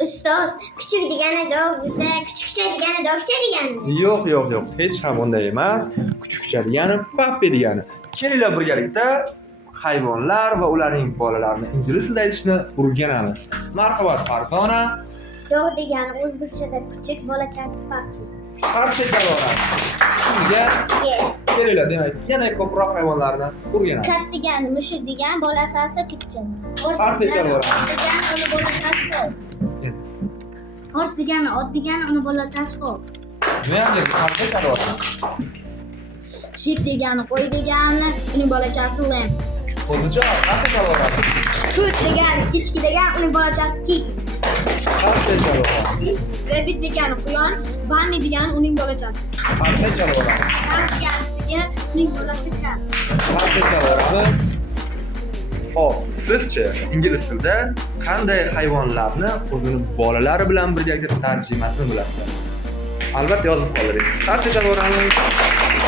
Ustoz, kuchuk degani dog'isa, kuchukcha degani dog'cha deganmi? Yo'q. Hech ham unday emas. Kuchukcha degani pappi degani. Kelinglar birgalikda hayvonlar va ularning bolalarini ingliz tilida aytishni o'rganamiz. Marhamat, Farzona. Dog' degani o'zbekchada kuchuk, bolachasi pappi. Qarshi javob. Shunga Yes. kelinglar, demak, yana ko'proq hayvonlarni o'rganamiz. Kat degani mushuk degan, bolachasi kuchuk. Qarshi javob. degani uni bolachasi qo'l. Qo'sh degani ot degani uni bolachasi qo'l. Nima ham deydi? Qarshi javob. Ship degani qo'y degani uning bolachasi lamb. Qo'zichoq, qarshi javob. Kut degani kichki degan uning bolachasi kit. Qarshi javob. Rabbit degani quyon, Bunny degani uning bolachasi. Qarshi javob. Kat degani sigir, uning bolasi kat. Qarshi javob. Xo'p, sizchi ingliz tilida qanday hayvonlarni o'zini bolalari bilan birgalikda tarjimasini bilasizlar? Albatta yozib qoldiring. Qarshi javob.